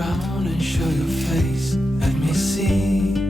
around and show your face. Let me see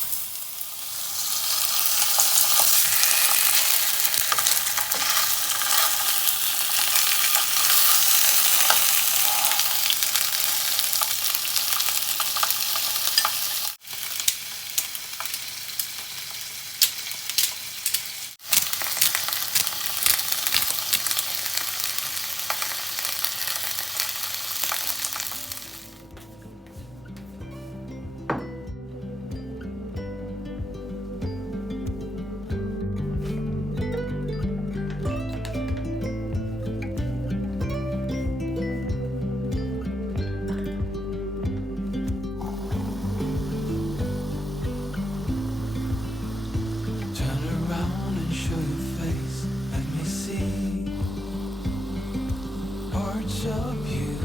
of you.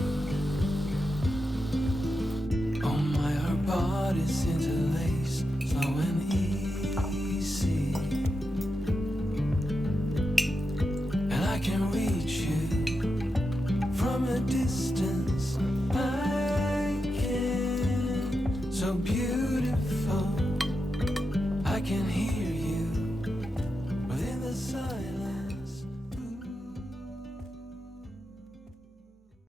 Oh my, our bodies interlace slow and easy. And I can reach you from a distance. I can, so beautiful. I can hear you within the silence.